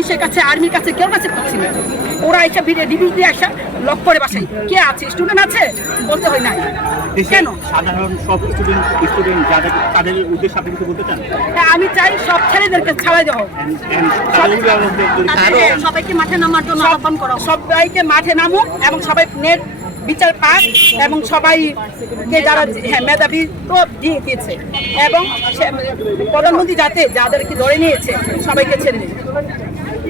পুলিশের কাছে, আর্মির কাছে, কেউ কাছে পাচ্ছি না। ওরা এসে ভিড়ে ডিবিস দিয়ে আসা লক করে বাসায় কে আছে, স্টুডেন্ট আছে বলতে হয় না কেন? সাধারণ সব স্টুডেন্ট যাদের তাদের উদ্দেশ্যে আপনি কিছু বলতে চান? আমি চাই সব ছেলেদেরকে ছাড়াই দেওয়া হোক, সবাইকে মাঠে নামার জন্য আহ্বান করা, সবাইকে মাঠে নামুক এবং সবাই নেট বিচার পাক এবং সবাইকে যারা মেধাবী তো দিয়ে দিয়েছে এবং প্রধানমন্ত্রী যাতে যাদেরকে ধরে নিয়েছে সবাইকে ছেড়ে দিন।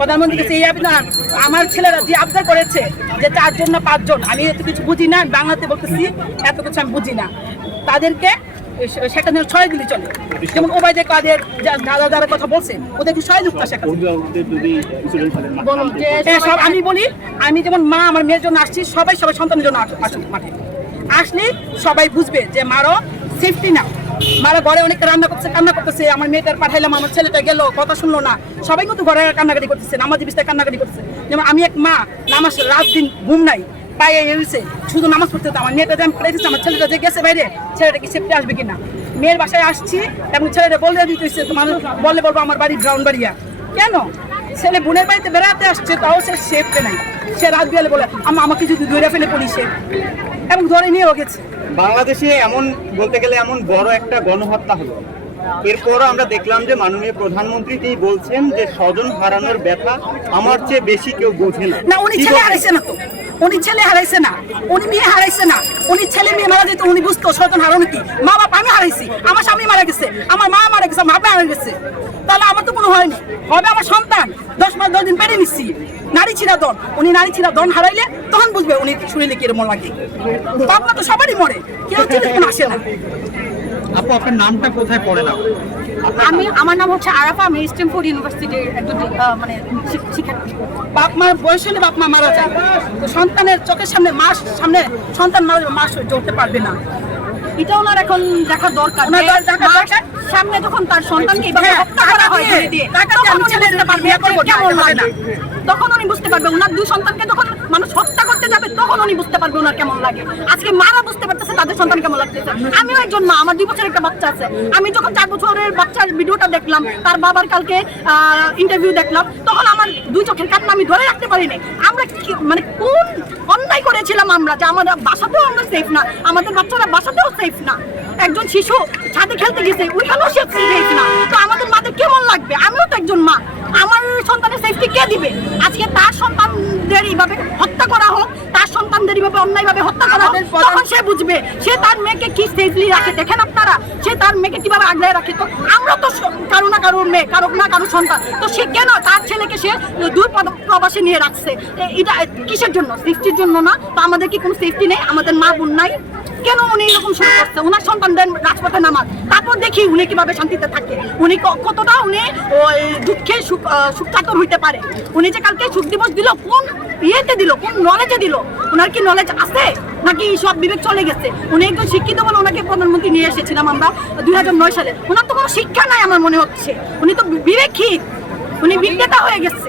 প্রধানমন্ত্রীর কাছে এই আবেদন, আমার ছেলেরা যে আবদার করেছে যে 4 জন না 5 জন, আমি এত কিছু বুঝি না, বাংলাতে বলতেছি এত কিছু আমি বুঝি না, তাদেরকে সেখানে ছয় দিলে চলে। যেমন ওবায়দে কাদের যারা কথা বলছে ওদেরকে ছয় যুক্ত সব। আমি বলি, আমি যেমন মা আমার মেয়ের জন্য আসছি, সবাই সন্তানের জন্য আসুক মাঠে। আসলে সবাই বুঝবে যে মারও সেফটি না, মারা ঘরে অনেকে রান্না করছে, কান্না করতেছে, আমার মেয়েটার পাঠাইলাম, আমার ছেলেটা গেল, কথা শুনলো না, সবাই কিন্তু ঘরে কান্নাকাটি করতেছে, নামাজি বিস্তায় কান্নাকাটি করতেছে। যেমন আমি এক মা, নামাজ রাত দিন ঘুম নাই, পায়ে এসেছে শুধু নামাজ পড়তে হতো। আমার মেয়েটা যে আমি পেরেছি, আমার ছেলেটা যে গেছে বাইরে, ছেলেটা কি সেফটি আসবে কিনা, মেয়ের বাসায় আসছি এবং ছেলেটা বলে দিতে হচ্ছে, তো মানুষ বললে বলবো আমার বাড়ি ব্রাউনবাড়িয়া, কেন ছেলে বোনের বাড়িতে বেড়াতে আসছে, তাও সে সেফটি নাই, সে রাত বিয়ালে বলে আমাকে যদি ধরে ফেলে পুলিশে, এবং ধরে নিয়েও গেছে। বাংলাদেশে এমন বলতে গেলে এমন বড় একটা গণহত্যা হলো, এরপরও আমরা দেখলাম যে মাননীয় প্রধানমন্ত্রী তিনি বলছেন যে স্বজন হারানোর ব্যথা আমার চেয়ে বেশি কেউ বোঝে না। উনি ছেলে হারাইছে না, তো উনি ছেলে হারাইছে না, উনি মেয়ে হারাইছে না, উনি ছেলে মেয়ে মারা যেত উনি বুঝতো স্বজন হারানো কি। মা বাবা আমি হারাইছি, আমার স্বামী মারা গেছে, আমার মা মারা গেছে, আমার বাবা মারা গেছে, তাহলে আমার তো কোনো হয়নি, হবে আমার সন্তান 10 মাস 10 দিন পেরে নিচ্ছি। নারী ছিলা দন, উনি নারী ছিলা দন হারাইলে তখন বুঝবে উনি শুনিলে কিরকম লাগে। বাবা তো সবারই মরে, কেউ ছেলে আসে না। আপু আপনার নামটা কোথায় পড়ে না? আমার নাম হচ্ছে আরাফা, আমি স্ট্যামফোর্ড ইউনিভার্সিটির একজন মানে শিক্ষার্থী। বাপ মার বয়স হলে বাপ মা মারা যায়, তো সন্তানের চোখের সামনে সন্তান মারা মা সহ্য করতে পারবে না। এটা ওনার এখন দেখা দরকার, সামনে যখন তার সন্তানকে হত্যা করা হয় তখন উনি বুঝতে পারবে, ওনার 2 সন্তানকে যখন মানুষ হত্যা করতে যাবে তখন উনি বুঝতে পারবে ওনার কেমন লাগে। আজকে মারা বুঝতে পারতেছে তাদের সন্তান কেমন লাগতেছে। আমিও একজন মা, আমার 2 বছরের একটা বাচ্চা আছে। আমি যখন 4 বছরের বাচ্চার ভিডিওটা দেখলাম, তার বাবার কালকে ইন্টারভিউ দেখলাম, তখন আমার 2 চোখের কান্না আমি ধরে রাখতে পারিনি। আমরা মানে কোন অন্যায় করেছিলাম আমরা, যে আমাদের বাসাতেও আমরা সেফ না, আমাদের বাচ্চারা বাসাতেও সেফ না। একজন শিশু ছাদে খেলতে গেছে, ওইখানেও সে সেফ না, তো আমাদের মাদের কেমন লাগবে? আমিও তো একজন মা, আমার সন্তানের সেফটি কে দিবে? আজকে তার সন্তানদের এইভাবে হত্যা করা হোক, তার সন্তানদের এইভাবে অন্যায়ভাবে হত্যা করা হোক, তখন সে বুঝবে সে তার মেয়েকে কি সেফলি রাখে। দেখেন আপনারা, সে তার মেয়েকে কিভাবে আগলায় রাখে। তো আমরা তো কারো না কারোর মেয়ে, কারো না কারো সন্তান, তো সে কেন তার ছেলেকে সে 2 প্রবাসে নিয়ে রাখছে? এটা কিসের জন্য? সেফটির জন্য না? তো আমাদের কি কোনো সেফটি নেই? আমাদের মা বোন নাই? কেন উনি এরকম শুরু করছে? ওনার সন্তানদের রাজপথে নামাক, তারপর দেখি উনি কিভাবে শান্তিতে থাকে, উনি কতটা উনি দুঃখে সুখচাতর হইতে পারে। উনি যে কালকে সুখ দিবস দিল, কোন ইয়েতে দিল, কোন নলেজে দিল? ওনার কি নলেজ আছে নাকি সব বিবেক চলে গেছে? উনি একজন শিক্ষিত বলে ওনাকে প্রধানমন্ত্রী নিয়ে এসেছিলাম আমরা 2009 সালে। ওনার তো কোনো শিক্ষা নাই আমার মনে হচ্ছে, উনি তো বিবেকহীন, উনি বিজ্ঞতা হয়ে গেছে।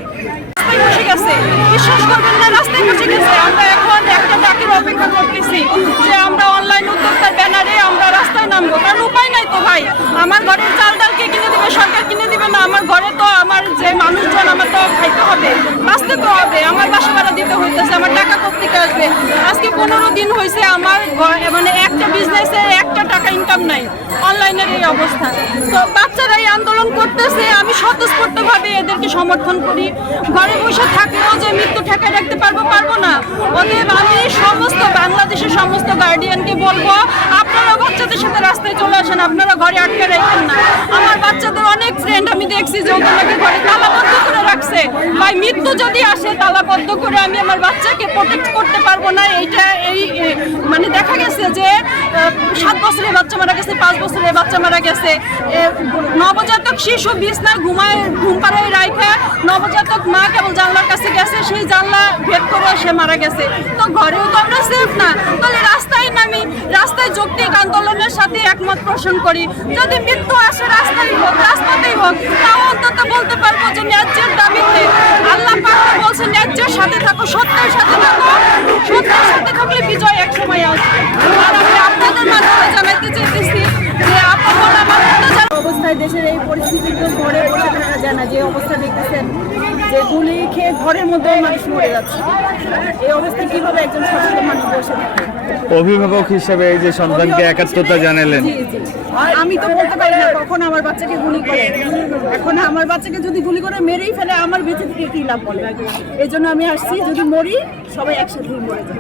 বসে গেছে, বিশ্বাস করবেন না, রাস্তায় বসে গেছে। আমরা এখন একটা ডাকের অপেক্ষা করতেছি যে আমরা অনলাইন উদ্যোক্তার ব্যানারে আমরা রাস্তায় নামবো, কারণ উপায় নাই তো ভাই। আমার ঘরের চাল ডাল কে কিনে দিবে? সরকার কিনে দিবে না। আমার ঘরে তো আমার যে মানুষজন, আমার তো খাইতে হবে, বাঁচতে তো হবে, আমার বাসা ভাড়া দিতে হইতেছে, আমার টাকা কোত্থেকে আসবে? আজকে 15 দিন হয়েছে আমার মানে একটা বিজনেসে 1 টাকা ইনকাম নাই, অনলাইনের এই অবস্থা। তো বাচ্চারা এই আন্দোলন করতেছে, আমি স্বতঃস্ফূর্তভাবে এদেরকে সমর্থন করি। ঘরে বসে থাকলেও যে মৃত্যু ঠেকায় রাখতে পারবো না। অতএব আমি সমস্ত বাংলাদেশের সমস্ত গার্ডিয়ানকে বলবো, আপনারা বাচ্চাদের সাথে রাস্তায় চলে আসেন, আপনারা ঘরে আটকে রাখেন না। আমার বাচ্চাদের অনেক ফ্রেন্ড আমি দেখছি যে ওদের নাকি ঘরে তালাবদ্ধ করে রাখছে। ভাই মৃত্যু যদি আসে, তালাবদ্ধ করে আমি আমার বাচ্চাকে প্রোটেক্ট করতে পারবো না। এইটা মানে দেখা গেছে যে 7 বছরের বাচ্চা মারা গেছে, 5 বছরের বাচ্চা মারা গেছে, নবজাতক শিশু বিছনায় ঘুম পাড়ায় রাইখা নবজাতক মা কেবল জানলার কাছে গেছে, সেই জানলা ভেদ করে সে মারা গেছে। তো ঘরেও তো আমরা সেফ না, তাহলে রাস্তায় নামি, রাস্তায় যৌক্তিক আন্দোলনের সাথে একমত পোষণ করি। যদি মৃত্যু আসে রাস্তায় হোক, রাস্তাতেই হোক, তাও অন্তত বলতে পারবো যে ন্যায্যের দাবিতে আল্লাহ পাক বলছে ন্যায্যের সাথে থাকো, সত্যের সাথে থাকো, সত্যের সাথে থাকলে বিজয় একসময় আসবে। আর আমি আপনাদের মাধ্যমে জানাইতে চাইতেছি যে আপনারা আমার ভাই দেশের এই পরিস্থিতিতে ঘরে বসে থাকা যায় না। যে অবস্থা দেখতেছেন, যে গুলি খেয়ে ঘরের মধ্যেও মানুষ মরে যাচ্ছে, এই অবস্থায় কিভাবে একজন সচেতন মানুষ বসে থাকে? অভিভাবক হিসেবে এই যে সন্তানকে একাত্মতা জানালেন, জি জি, আমি তো বলতে পারি না কখন আমার বাচ্চাকে গুলি করে। এখন আমার বাচ্চাকে যদি গুলি করে মেরেই ফেলে, আমার বেঁচে থেকে কি লাভ বলে? এই জন্য আমি আসছি, যদি মরি সবাই একসাথেই মরে যাবে।